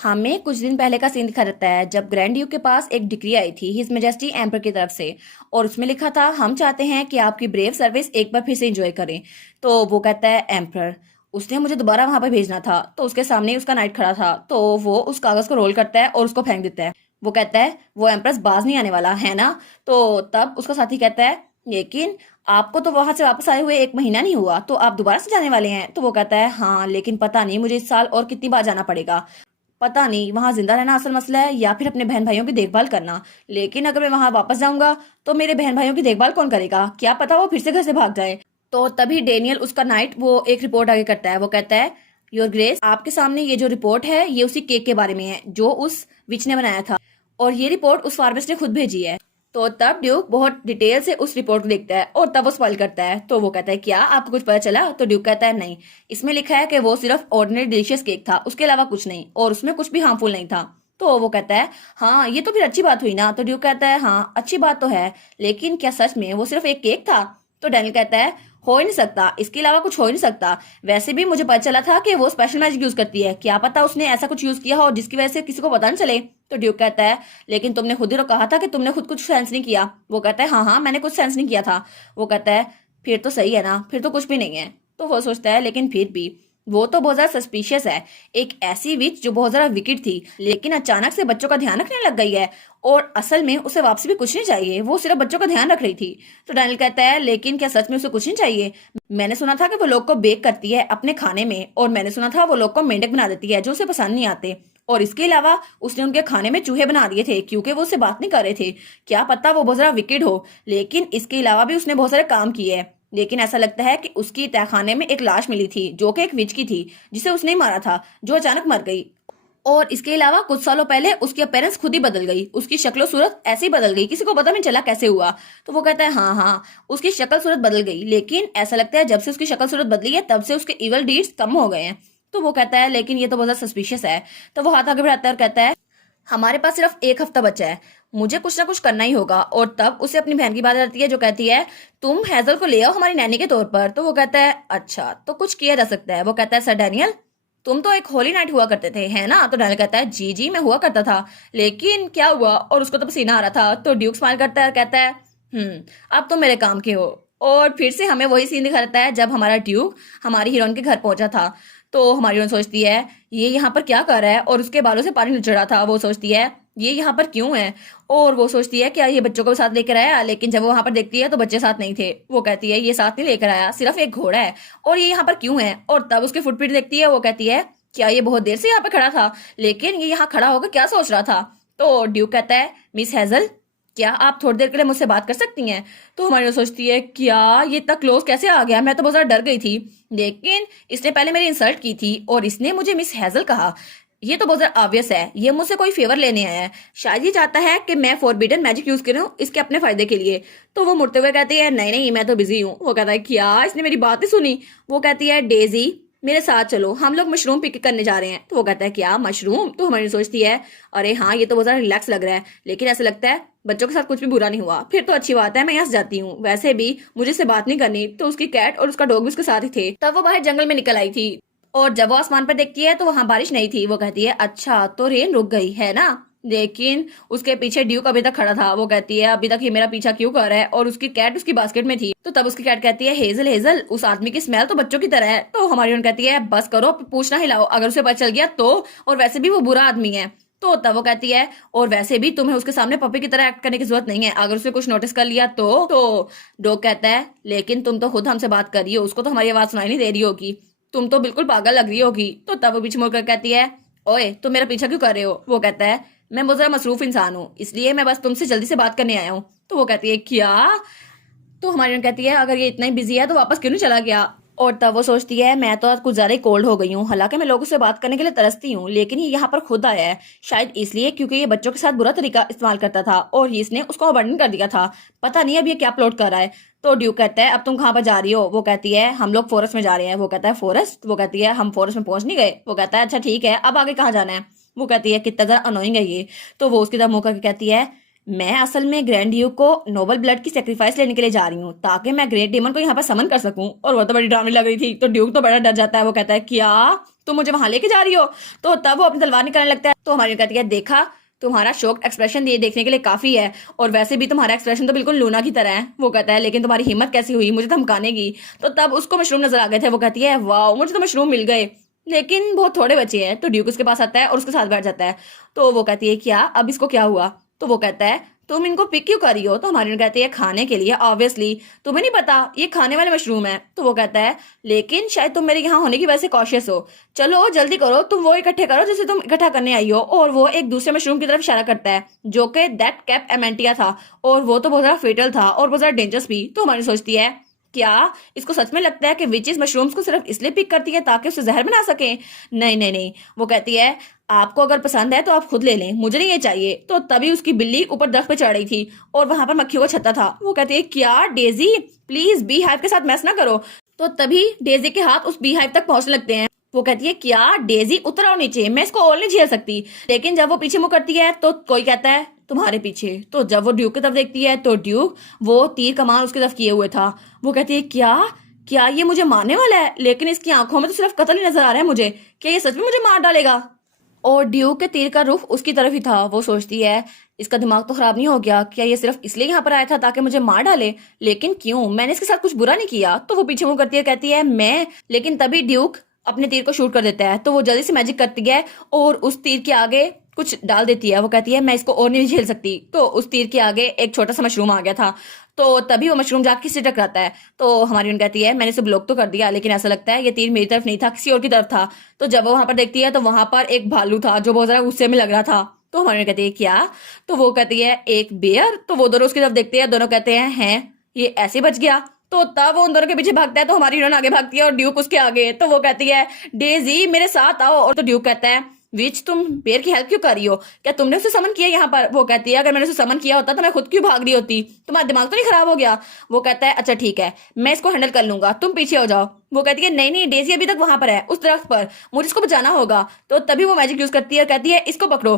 हमें कुछ दिन पहले का सीन दिखा रहता है जब ग्रैंड ड्यूक के पास एक डिक्री आई थी हिज मेजेस्टी एम्पर की तरफ से। और उसमें लिखा था हम चाहते हैं कि आपकी ब्रेव सर्विस एक बार फिर से एंजॉय करें। तो वो कहता है एम्पर उसने मुझे दोबारा वहां पर भेजना था। तो उसके सामने ही उसका नाइट खड़ा था तो वो उस कागज को रोल करता है और उसको फेंक देता है। वो कहता है वो एम्प्रेस बाज नहीं आने वाला है ना। तो तब उसका साथी कहता है लेकिन आपको तो वहां से वापस आए हुए एक महीना नहीं हुआ तो आप दोबारा से जाने वाले हैं। तो वो कहता है हाँ लेकिन पता नहीं मुझे इस साल और कितनी बार जाना पड़ेगा। पता नहीं वहां जिंदा रहना असल मसला है या फिर अपने बहन भाइयों की देखभाल करना। लेकिन अगर मैं वहां वापस जाऊंगा तो मेरे बहन भाइयों की देखभाल कौन करेगा, क्या पता वो फिर से घर से भाग जाए। तो तभी डेनियल उसका नाइट वो एक रिपोर्ट आगे करता है। वो कहता है योर ग्रेस आपके सामने ये जो रिपोर्ट है ये उसी केक के बारे में है जो उस विच ने बनाया था और ये रिपोर्ट उस फार्मेस्ट ने खुद भेजी है। तो तब ड्यूक बहुत डिटेल से उस रिपोर्ट को देखता है और तब वो स्पॉइल करता है। तो वो कहता है क्या आपको कुछ पता चला। तो ड्यूक कहता है नहीं, इसमें लिखा है कि वो सिर्फ ऑर्डिनरी डिलीशियस केक था, उसके अलावा कुछ नहीं, और उसमें कुछ भी हार्मफुल नहीं था। तो वो कहता है हाँ ये तो फिर अच्छी बात हुई ना। तो ड्यूक कहता है हाँ अच्छी बात तो है लेकिन क्या सच में वो सिर्फ एक केक था। तो डैनियल कहता है हो ही नहीं सकता, इसके अलावा कुछ हो ही नहीं सकता। वैसे भी मुझे पता चला था कि वो स्पेशल मैजिक यूज करती है, क्या पता उसने ऐसा कुछ यूज किया हो जिसकी वजह से किसी को पता न चले। तो ड्यूक कहता है लेकिन तुमने खुद ही तो कहा था कि तुमने खुद कुछ सेंस नहीं किया। वो कहता है हाँ हाँ मैंने कुछ सेंस नहीं किया था। वो कहता है फिर तो सही है ना, फिर तो कुछ भी नहीं है। तो वो सोचता है लेकिन फिर भी वो तो बहुत ज्यादा सस्पिशियस है। एक ऐसी विच जो बहुत ज्यादा विकेट थी लेकिन अचानक से बच्चों का ध्यान रखने लग गई है और असल में उसे वापसी भी कुछ नहीं चाहिए, वो सिर्फ बच्चों का ध्यान रख रही थी। तो डैनियल कहता है लेकिन क्या सच में उसे कुछ नहीं चाहिए। मैंने सुना था कि वो लोग को बेक करती है अपने खाने में और मैंने सुना था वो लोग को मेंढक बना देती है जो उसे पसंद नहीं आते, और इसके अलावा उसने उनके खाने में चूहे बना दिए थे क्योंकि वो उससे बात नहीं कर रहे थे। क्या पता वो बहुत ज्यादा विकेट हो, लेकिन इसके अलावा भी उसने बहुत सारे काम किए हैं। लेकिन ऐसा लगता है कि उसकी तहखाने में एक लाश मिली थी जो कि एक विच की थी जिसे उसने ही मारा था, जो अचानक मर गई। और इसके अलावा कुछ सालों पहले उसकी अपीयरेंस खुद ही बदल गई, उसकी शक्ल सूरत ऐसे ही बदल गई, किसी को पता नहीं चला कैसे हुआ। तो वो कहता है हाँ हाँ उसकी शक्ल सूरत बदल गई, लेकिन ऐसा लगता है जब से उसकी शक्ल सूरत बदली है तब से उसके इवल डीड्स कम हो गए हैं। तो वो कहता है लेकिन ये तो बहुत ज्यादा सस्पिशियस है। तो वो हाथ आगे बढ़ाता है और कहता है हमारे पास सिर्फ एक हफ्ता बचा है, मुझे कुछ ना कुछ करना ही होगा। और तब उसे अपनी बहन की बात आती है जो कहती है तुम हैजल को ले आओ हमारी नैनी के तौर पर। तो वो कहता है अच्छा तो कुछ किया जा सकता है। वो कहता है सर डैनियल तुम तो एक होली नाइट हुआ करते थे है ना। तो डैनियल कहता है जी जी मैं हुआ करता था, लेकिन क्या हुआ, और उसको तो पसीना आ रहा था। तो ड्यूक स्माइल करता है और कहता है अब तो मेरे काम के हो। और फिर से हमें वही सीन दिखा देता है जब हमारा ड्यूक हमारी हीरोइन के घर पहुंचा था। तो हमारी हीरोइन सोचती है ये यहाँ पर क्या कर रहा है, और उसके बालों से पानी निचड़ रहा था। वो सोचती है ये यहाँ पर क्यों है, और वो सोचती है क्या ये बच्चों को साथ लेकर आया, लेकिन जब वो वहां पर देखती है तो बच्चे साथ नहीं थे। वो कहती है ये साथ नहीं लेकर आया, सिर्फ एक घोड़ा है, और ये यहाँ पर क्यों है। और तब उसके फुटप्रिंट देखती है, वो कहती है क्या ये बहुत देर से यहाँ पे खड़ा था, लेकिन ये यहाँ खड़ा होकर क्या सोच रहा था। तो ड्यूक कहता है मिस हैजल क्या आप थोड़ी देर के लिए मुझसे बात कर सकती हैं। तो हमारी सोचती है क्या ये इतना क्लोज कैसे आ गया, मैं तो बहुत ज्यादा डर गई थी, लेकिन इसने पहले मेरी इंसल्ट की थी और इसने मुझे मिस हैजल कहा, ये तो बहुत ज्यादा ऑब्वियस है ये मुझसे कोई फेवर लेने आया है, शायद ये चाहता है कि मैं फॉरबिडन मैजिक यूज करूं इसके अपने फायदे के लिए। तो वो मुड़ते हुए कहती है नहीं नहीं मैं तो बिजी हूँ। वो कहता है क्या इसने मेरी बात नहीं सुनी। वो कहती है डेजी मेरे साथ चलो हम लोग मशरूम पिक करने जा रहे हैं। तो वो कहता है क्या मशरूम। तो हमारी सोचती है अरे हाँ ये तो बहुत ज्यादा रिलैक्स लग रहा है, लेकिन ऐसा लगता है बच्चों के साथ कुछ भी बुरा नहीं हुआ, फिर तो अच्छी बात है मैं यहाँ से जाती हूँ, वैसे भी मुझे से बात नहीं करनी। तो उसकी कैट और उसका डॉग भी उसके साथ ही थे। तब वो बाहर जंगल में निकल आई थी और जब वो आसमान पर देखती है तो वहां बारिश नहीं थी। वो कहती है अच्छा तो रेन रुक गई है ना, लेकिन उसके पीछे ड्यूक अभी तक खड़ा था। वो कहती है अभी तक ये मेरा पीछा क्यों कर रहा है, और उसकी कैट उसकी बास्केट में थी। तो तब उसकी कैट कहती है हेजल हेजल उस आदमी की स्मेल तो बच्चों की तरह है। तो हमारी उन कहती है बस करो पूछना हिलाओ, अगर उसे पता चल गया तो, और वैसे भी वो बुरा आदमी है। तो तब वो कहती है और वैसे भी तुम्हें उसके सामने पपी की तरह एक्ट करने की जरूरत नहीं है, अगर उसे कुछ नोटिस कर लिया तो डॉग कहता है लेकिन तुम तो खुद हमसे बात कर रही हो, उसको तो हमारी आवाज सुनाई नहीं दे रही होगी, तुम तो बिल्कुल पागल लग रही होगी। तो तब वो पीछे मुड़कर कहती है ओए तुम मेरा पीछा क्यों कर रहे हो। वो कहता है मैं बहुत ज्यादा मसरूफ इंसान हूँ इसलिए मैं बस तुमसे जल्दी से बात करने आया हूँ। तो वो कहती है क्या। तो हमारी बहन कहती है अगर ये इतना ही बिजी है तो वापस क्यों नहीं चला गया। और तब वो सोचती है मैं तो आज कुछ ज्यादा ही कोल्ड हो गई हूँ, हालांकि मैं लोगों से बात करने के लिए तरसती हूँ, लेकिन ये यहाँ पर खुद आया है, शायद इसलिए क्योंकि ये बच्चों के साथ बुरा तरीका इस्तेमाल करता था और इसने उसको अबंडन कर दिया था, पता नहीं अब ये क्या प्लॉट कर रहा है। तो ड्यूक कहता है अब तुम कहाँ पर जा रही हो। वो कहती है हम लोग फॉरेस्ट में जा रहे हैं। वो कहता है फॉरेस्ट। वो कहती है हम फॉरेस्ट में पहुंच नहीं गए। वो कहता है अच्छा ठीक है अब आगे कहाँ जाना है। वो कहती है कितना ज्यादा अनोइंग है ये। तो वो उसकी तरफ मुंह करके कहती है मैं असल में ग्रैंड ड्यूक को नोबल ब्लड की सेक्रीफाइस लेने के लिए जा रही हूँ ताकि मैं ग्रेट डेमन को यहाँ पर समन कर सकूं। और वो तो बड़ी ड्रामे लग रही थी। तो ड्यूक तो बड़ा डर जाता है। वो कहता है क्या तुम मुझे वहां लेके जा रही हो। तो तब वो अपनी तलवार निकालने लगता है। तो हमारी कहती है देखा, तुम्हारा शॉक्ड एक्सप्रेशन ये देखने के लिए काफी है, और वैसे भी तुम्हारा एक्सप्रेशन तो बिल्कुल लूना की तरह है। वो कहता है लेकिन तुम्हारी हिम्मत कैसी हुई मुझे धमकाने की। तो तब उसको मशरूम नजर आ गए थे। वो कहती है वाह, मुझे तो मशरूम मिल गए, लेकिन बहुत थोड़े बचे हैं। तो ड्यूक उसके पास आता है और उसके साथ बैठ जाता है। तो वो कहती है क्या, अब इसको क्या हुआ। तो वो कहता है तुम इनको पिक क्यों कर रही हो। तो हमारी कहती है खाने के लिए, ऑब्वियसली, तुम्हें नहीं पता ये खाने वाले मशरूम है। तो वो कहता है लेकिन शायद तुम मेरे यहाँ होने की वजह से कॉशियस हो, चलो जल्दी करो, तुम वो इकट्ठे करो जिसे तुम इकट्ठा करने आई हो। और वो एक दूसरे मशरूम की तरफ इशारा करता है जो कि दैट कैप एमेंटिया था, और वो तो बहुत ज्यादा फेटल था और बहुत ज्यादा डेंजरस भी। तो हमारी सोचती है क्या इसको सच में लगता है कि विचेस मशरूम्स को सिर्फ इसलिए पिक करती है ताकि उसे जहर बना सके। नहीं नहीं नहीं, वो कहती है आपको अगर पसंद है तो आप खुद ले लें, मुझे नहीं ये चाहिए। तो तभी उसकी बिल्ली ऊपर दरख्त पे चढ़ रही थी और वहां पर मक्खियों का छत्ता था। वो कहती है क्या डेजी, प्लीज बी हाइव के साथ मैस ना करो। तो तभी डेजी के हाथ उस बी हाइव तक पहुंचने लगते हैं। वो कहती है क्या डेजी उतर आओ नीचे, मैं इसको और नहीं झेल सकती। लेकिन जब वो पीछे मुंह करती है तो कोई कहता है तुम्हारे पीछे। तो जब वो ड्यूक की तरफ देखती है तो ड्यूक वो तीर कमान उसकी तरफ किए हुए था। वो कहती है क्या क्या ये मुझे मारने वाला है, लेकिन इसकी आंखों में तो सिर्फ कत्ल ही नजर आ रहा है मुझे, क्या ये सच में मुझे मार डालेगा। और ड्यूक के तीर का रुख उसकी तरफ ही था। वो सोचती है इसका दिमाग तो खराब नहीं हो गया, क्या ये सिर्फ इसलिए यहाँ पर आया था ताकि मुझे मार डाले, लेकिन क्यों, मैंने इसके साथ कुछ बुरा नहीं किया। तो वो पीछे मुंह करती है, कहती है मैं, लेकिन तभी ड्यूक अपने तीर को शूट कर देता है। तो वो जल्दी से मैजिक करती है और उस तीर के आगे कुछ डाल देती है। वो कहती है मैं इसको और नहीं झेल सकती। तो उस तीर के आगे एक छोटा सा मशरूम आ गया था। तो तभी वो मशरूम जाके किसी से टकराता है। तो हमारी कहती है मैंने इसे ब्लॉक तो कर दिया, लेकिन ऐसा लगता है ये तीर मेरी तरफ नहीं था, किसी और की तरफ था। तो जब वो वहां पर देखती है तो वहां पर एक भालू था जो बहुत ज्यादा गुस्से में लग रहा था। तो हमारी कहती है क्या। तो वो कहती है एक बेयर। तो वो दोनों उसकी तरफ देखते हैं, दोनों कहते हैं ये ऐसे बच गया। तो तब वो उन दोनों के पीछे भागता है। तो हमारी हीरोइन आगे भागती है और ड्यूक उसके आगे। तो वो कहती है डेजी मेरे साथ आओ। और तो ड्यूक कहता है विच तुम बेयर की हेल्प क्यों कर रही हो, क्या तुमने उसे समन किया यहाँ पर। वो कहती है अगर मैंने उसे समन किया होता तो मैं खुद क्यों भाग रही होती, तुम्हारा दिमाग तो नहीं खराब हो गया। वो कहता है अच्छा ठीक है, मैं इसको हैंडल कर लूंगा, तुम पीछे हो जाओ। वो कहती है नहीं नहीं, डेजी अभी तक वहां पर है उस दरख्त पर, मुझे इसको बचाना होगा। तो तभी वो मैजिक यूज करती है और कहती है इसको पकड़ो।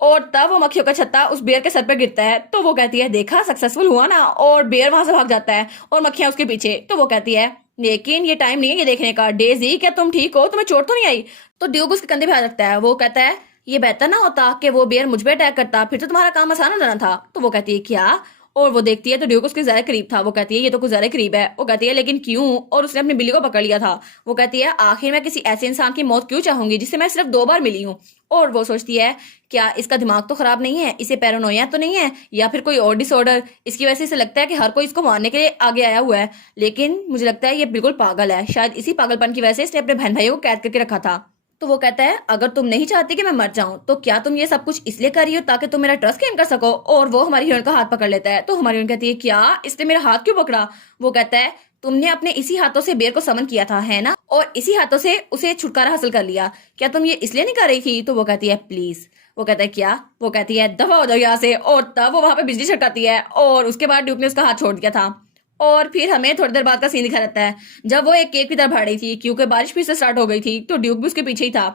और तब वो मक्खियों का छत्ता उस बेयर के सर पर गिरता है। तो वो कहती है देखा सक्सेसफुल हुआ ना, और बेयर वहां से भाग जाता है और मक्खियां उसके पीछे। तो वो कहती है लेकिन ये टाइम नहीं है ये देखने का, डेजी क्या तुम ठीक हो, तुम्हें चोट तो नहीं आई। तो ड्यूक उसके कंधे पे हाथ रखता है। वो कहता है ये बेहतर ना होता कि वो बेयर मुझ पे अटैक करता, फिर तो तुम्हारा काम आसान हो जाना था। तो वो कहती है क्या। और वो देखती है तो ड्यूक उसके ज्यादा करीब था। वो कहती है ये तो कुछ ज्यादा करीब है। वो कहती है लेकिन क्यों, और उसने अपनी बिल्ली को पकड़ लिया था। वो कहती है आखिर मैं किसी ऐसे इंसान की मौत क्यों चाहूंगी जिससे मैं सिर्फ 2 बार मिली हूँ। और वो सोचती है क्या इसका दिमाग तो खराब नहीं है, इसे पैरानोया तो नहीं है, या फिर कोई और डिसऑर्डर, इसकी वजह से इसे लगता है कि हर कोई इसको मारने के लिए आगे आया हुआ है। लेकिन मुझे लगता है ये बिल्कुल पागल है, शायद इसी पागलपन की वजह से इसने अपने बहन भाइयों को कैद करके रखा था। तो वो कहता है अगर तुम नहीं चाहती कि मैं मर जाऊं तो क्या तुम ये सब कुछ इसलिए कर रही हो ताकि तुम मेरा ट्रस्ट गेन कर सको। और वो हमारी हीरोइन का हाथ पकड़ लेता है। तो हमारी हीरोइन कहती है क्या इसने मेरा हाथ क्यों पकड़ा। वो कहता है तुमने अपने इसी हाथों से बेर को समन किया था है ना, और इसी हाथों से उसे छुटकारा हासिल कर लिया, क्या तुम ये इसलिए नहीं कर रही थी। तो वो कहती है प्लीज। वो कहता है क्या। वो कहती है दफा हो जाओ यहाँ से। और तब वो वहां पे बिजली छटकाती है और उसके बाद ड्यूक ने उसका हाथ छोड़ दिया था। और फिर हमें थोड़ी देर बाद का सीन दिखा रहता है जब वो एक केक की तरफ भाग रही थी, क्योंकि बारिश फिर से स्टार्ट हो गई थी। तो ड्यूक भी उसके पीछे ही था।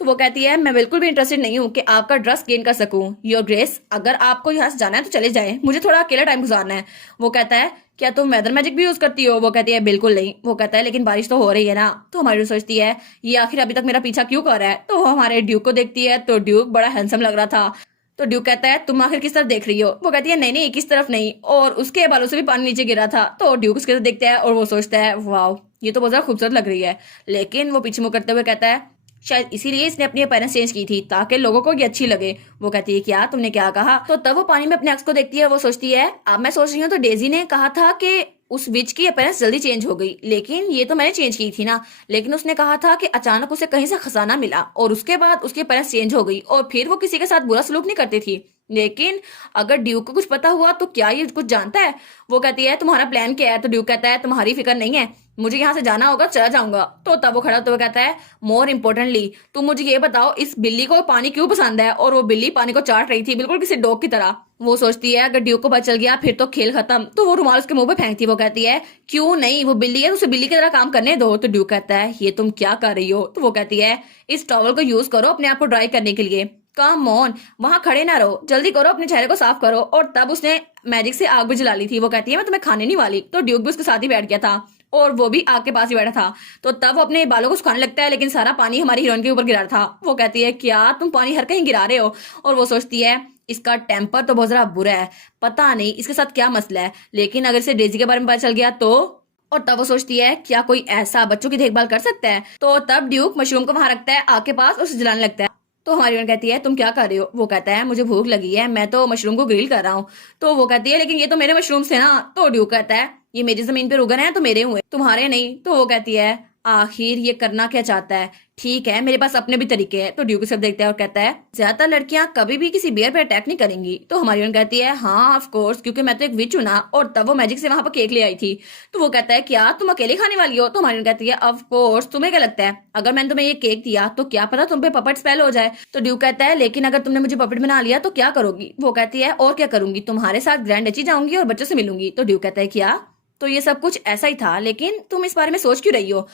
तो वो कहती है मैं बिल्कुल भी इंटरेस्टेड नहीं हूँ कि आपका ट्रस्ट गेन कर सकूं, योर ग्रेस, अगर आपको यहाँ से जाना है तो चले जाए, मुझे थोड़ा अकेला टाइम गुजारना है। वो कहता है क्या तुम वेदर मैजिक भी यूज करती हो। वो कहती है बिल्कुल नहीं। वो कहता है लेकिन बारिश तो हो रही है ना। तो हमारी सोचती है ये आखिर अभी तक मेरा पीछा क्यों कर रहा है। तो वो हमारे ड्यूक को देखती है तो ड्यूक बड़ा हैंडसम लग रहा था। तो ड्यूक कहता है तुम आखिर किस तरफ देख रही हो। वो कहती है नहीं नहीं किस तरफ नहीं, और उसके बालों से भी पानी नीचे गिरा था। तो ड्यूक उसके तरफ देखता है और वो सोचता है वाह ये तो बहुत ज्यादा खूबसूरत लग रही है। लेकिन वो पीछे मुंह करते हुए कहता है शायद इसीलिए इसने अपनी अपीयरेंस चेंज की थी ताकि लोगों को ये अच्छी लगे। वो कहती है क्या तुमने क्या कहा। तो तब वो पानी में अपने अक्स को देखती है। वो सोचती है अब मैं सोच रही हूँ तो डेजी ने कहा था कि उस विच की अपीयरेंस जल्दी चेंज हो गई, लेकिन ये तो मैंने चेंज की थी ना। लेकिन उसने कहा था कि अचानक उसे कहीं से खजाना मिला और उसके बाद उसकी अपीयरेंस चेंज हो गई और फिर वो किसी के साथ बुरा सलूक नहीं करती थी। लेकिन अगर ड्यूक को कुछ पता हुआ तो क्या ये कुछ जानता है। वो कहती है तुम्हारा प्लान क्या है। तो ड्यूक कहता है तुम्हारी फिक्र नहीं है, मुझे यहाँ से जाना होगा, चला जाऊंगा। तो तब वो खड़ा होते हुए कहता है मोर इम्पोर्टेंटली तुम मुझे ये बताओ इस बिल्ली को पानी क्यों पसंद है। और वो बिल्ली पानी को चाट रही थी बिल्कुल किसी डॉग की तरह। वो सोचती है अगर ड्यूक को पता चल गया फिर तो खेल खत्म। तो वो रुमाल उसके मुंह पे फेंकती है। वो कहती है क्यों नहीं, वो बिल्ली है उसे बिल्ली की तरह काम करने दो। तो ड्यूक कहता है ये तुम क्या कर रही हो। तो वो कहती है इस टॉवल को यूज करो अपने आप को ड्राई करने के लिए, कम ऑन, वहां खड़े ना रहो, जल्दी करो अपने चेहरे को साफ करो। और तब उसने मैजिक से आग भी जला ली थी। वो कहती है मैं तुम्हें खाने नहीं वाली। तो ड्यूक भी उसके साथ ही बैठ गया था और वो भी आग के पास ही बैठा था। तो तब वो अपने बालों को सुखाने लगता है, लेकिन सारा पानी हमारी हीरोइन के ऊपर गिरा रहा था। वो कहती है क्या तुम पानी हर कहीं गिरा रहे हो? और वो सोचती है इसका टेम्पर तो बहुत ज्यादा बुरा है, पता नहीं इसके साथ क्या मसला है, लेकिन अगर इसे डेजी के बारे में पता चल गया तो। और तब वो सोचती है क्या कोई ऐसा बच्चों की देखभाल कर सकता है? तो तब ड्यूक मशरूम को वहां रखता है आग के पास, उसे जलाने लगता है। तो हमारी बहन कहती है तुम क्या कर रही हो? वो कहता है मुझे भूख लगी है, मैं तो मशरूम को ग्रिल कर रहा हूँ। तो वो कहती है लेकिन ये तो मेरे मशरूम्स थे ना। तो ड्यूक कहता है ये मेरी जमीन पे उगन है तो मेरे हुए, तुम्हारे नहीं। तो वो कहती है आखिर ये करना क्या चाहता है? ठीक है मेरे पास अपने भी तरीके हैं। तो ड्यूक सब देखता है और कहता है ज्यादातर लड़कियां कभी भी किसी बियर पे अटैक नहीं करेंगी। तो हमारी बहन कहती है हाँ ऑफ कोर्स, क्योंकि मैं तो एक विच हूं ना। और तब वो मैजिक से वहां पर केक ले आई थी। तो वो कहता है क्या तुम अकेले खाने वाली हो? तो हमारी बहन कहती है ऑफ कोर्स, तुम्हें क्या लगता है अगर मैंने तुम्हें ये केक दिया तो क्या पता तुम पे पपट स्पेल हो जाए? तो ड्यूक कहता है लेकिन अगर तुमने मुझे पपट बना लिया तो क्या करोगी? वो कहती है और क्या करूंगी, तुम्हारे साथ ग्रैंड अच्छी जाऊंगी और बच्चों से मिलूंगी। तो ड्यूक कहता है क्या? तो ये सब कुछ ऐसा ही था, लेकिन तुम इस बारे में सोच क्यों रही हो?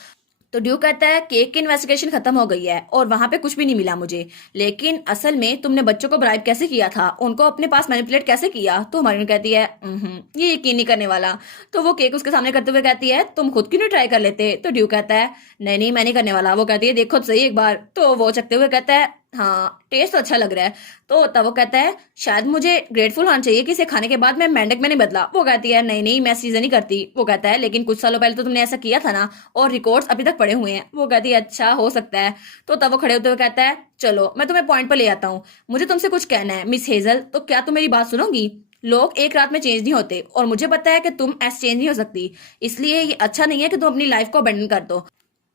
तो ड्यूक कहता है केक की इन्वेस्टिगेशन खत्म हो गई है और वहां पे कुछ भी नहीं मिला मुझे, लेकिन असल में तुमने बच्चों को ब्राइब कैसे किया था, उनको अपने पास मैनिपुलेट कैसे किया? तो हमारी कहती है ये यकीन नहीं करने वाला। तो वो केक उसके सामने करते हुए कहती है तुम खुद क्यों नहीं ट्राई कर लेते? तो ड्यूक कहता है नहीं नहीं मैं नहीं करने वाला। वो कहती है देखो तो सही एक बार। तो वो चखते हुए कहता है हाँ टेस्ट तो अच्छा लग रहा है। तो तब वो कहता है शायद मुझे ग्रेटफुल होना चाहिए कि इसे खाने के बाद मैं मेंढक में नहीं बदला। वो कहती है नहीं नहीं मैं सीजन नहीं करती। वो कहता है लेकिन कुछ सालों पहले तो तुमने ऐसा किया था ना, और रिकॉर्ड्स अभी तक पड़े हुए हैं। वो कहती है अच्छा हो सकता है। तो तब वो खड़े होते हुए कहता है चलो मैं तुम्हें पॉइंट पर ले आता हूँ, मुझे तुमसे कुछ कहना है मिस हेजल। तो क्या तुम मेरी बात सुनोगी? लोग एक रात में चेंज नहीं होते और मुझे पता है कि तुम ऐसे चेंज नहीं हो सकती, इसलिए ये अच्छा नहीं है कि तुम अपनी लाइफ को अबेंडन कर दो।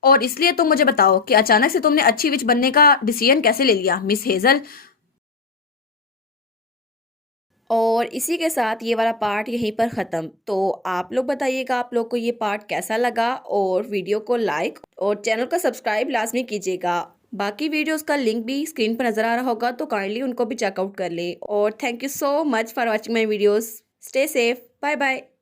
और इसलिए तुम मुझे बताओ कि अचानक से तुमने अच्छी विच बनने का डिसीजन कैसे ले लिया मिस हेजल? और इसी के साथ ये वाला पार्ट यहीं पर ख़त्म। तो आप लोग बताइएगा आप लोग को ये पार्ट कैसा लगा, और वीडियो को लाइक और चैनल को सब्सक्राइब लाजमी कीजिएगा। बाकी वीडियोस का लिंक भी स्क्रीन पर नज़र आ रहा होगा, तो काइंडली उनको भी चेकआउट कर लें। और thank you so much for watching my videos. Stay safe, bye bye.